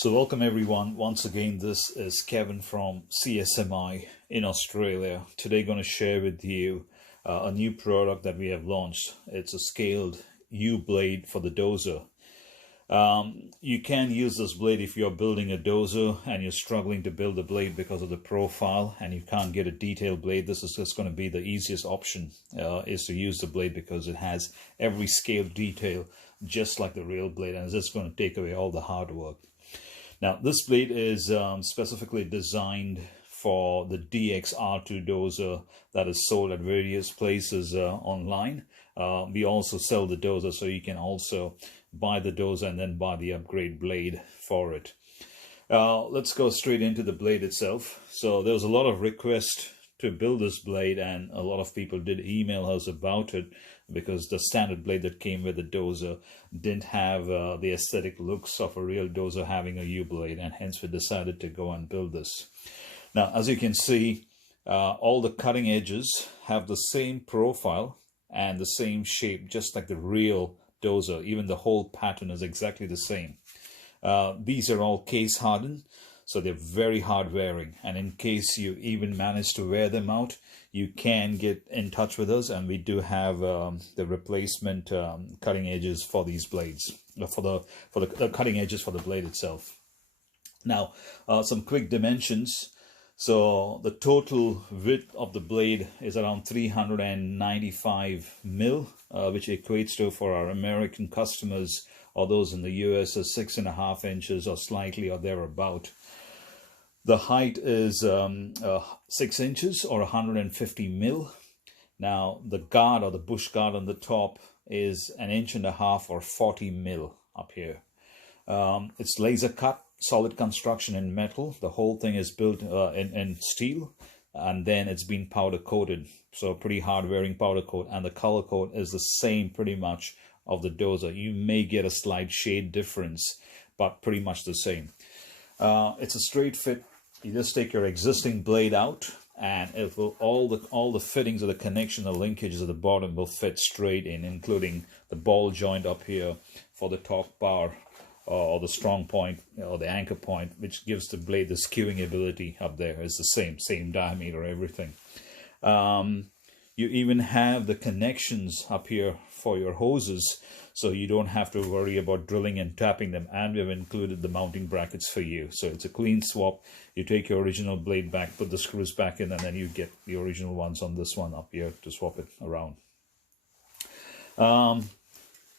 So welcome everyone. Once again, this is Kevin from CSMI in Australia. Today going to share with you a new product that we have launched. It's a scaled U-blade for the dozer. You can use this blade if you're building a dozer and you're struggling to build a blade because of the profile and you can't get a detailed blade. This is just going to be the easiest option, is to use the blade because it has every scaled detail just like the real blade, and it's just going to take away all the hard work. Now, this blade is specifically designed for the DX-R2 dozer that is sold at various places online. We also sell the dozer, so you can also buy the dozer and then buy the upgrade blade for it. Let's go straight into the blade itself. So there was a lot of requests to build this blade, and a lot of people did email us about it because the standard blade that came with the dozer didn't have the aesthetic looks of a real dozer having a U-blade, and hence we decided to go and build this. Now, as you can see, all the cutting edges have the same profile and the same shape, just like the real dozer. Even the whole pattern is exactly the same. These are all case hardened, so they're very hard wearing, and in case you even manage to wear them out, you can get in touch with us, and we do have the replacement cutting edges for these blades, for the cutting edges for the blade itself. Now, some quick dimensions. So the total width of the blade is around 395 mil, which equates to, for our American customers or those in the US, is 6.5 inches or slightly or thereabout. The height is 6 inches or 150 mil. Now the guard or the bush guard on the top is 1.5 inches or 40 mil up here. It's laser cut, solid construction in metal. The whole thing is built in steel, and then it's been powder coated. So pretty hard wearing powder coat, and the color code is the same pretty much of the dozer. You may get a slight shade difference, but pretty much the same. It's a straight fit. You just take your existing blade out, and it will all the fittings of the connection, the linkages at the bottom will fit straight in, including the ball joint up here for the top bar, or the strong point, or the anchor point, which gives the blade the skewing ability up there. Is the same diameter, everything. You even have the connections up here for your hoses, so you don't have to worry about drilling and tapping them, and we have included the mounting brackets for you. So it's a clean swap. You take your original blade back, put the screws back in, and then you get the original ones on this one up here to swap it around.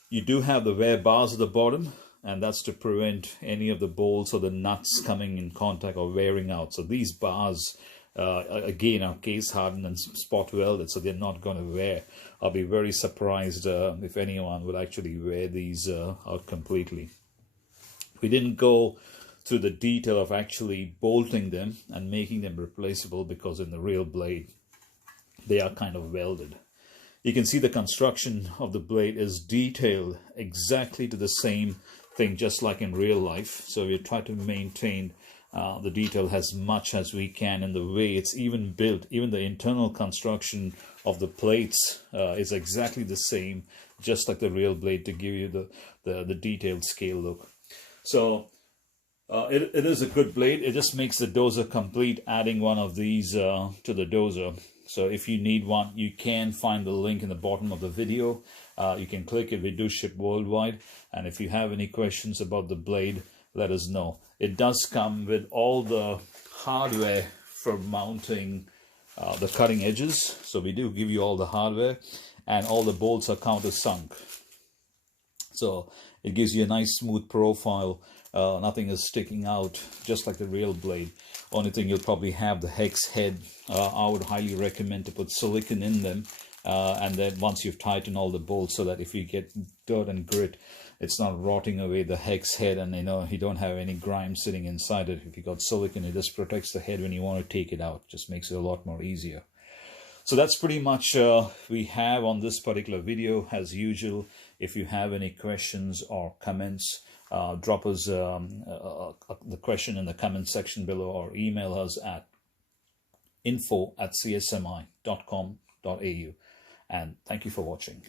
You do have the wear bars at the bottom, and that's to prevent any of the bolts or the nuts coming in contact or wearing out. So these bars, again, are case hardened and spot welded, so they're not going to wear. I'll be very surprised if anyone would actually wear these out completely. We didn't go through the detail of actually bolting them and making them replaceable, because in the real blade they are kind of welded. You can see the construction of the blade is detailed exactly to the same thing, just like in real life. So we try to maintain the detail as much as we can in the way it's even built. Even the internal construction of the plates is exactly the same, just like the real blade, to give you the detailed scale look. So it is a good blade. It just makes the dozer complete, adding one of these to the dozer. So if you need one, you can find the link in the bottom of the video. You can click it. We do ship worldwide. And if you have any questions about the blade, let us know. It does come with all the hardware for mounting the cutting edges. So we do give you all the hardware, and all the bolts are countersunk. So it gives you a nice smooth profile. Nothing is sticking out, just like the real blade. Only thing, you'll probably have the hex head. I would highly recommend to put silicone in them, and then once you've tightened all the bolts, so that if you get dirt and grit, it's not rotting away the hex head, and you don't have any grime sitting inside it. If you got silicone, it just protects the head when you want to take it out. Just makes it a lot more easier. So that's pretty much we have on this particular video. As usual, if you have any questions or comments, drop us the question in the comment section below, or email us at info@csmi.com.au. And thank you for watching.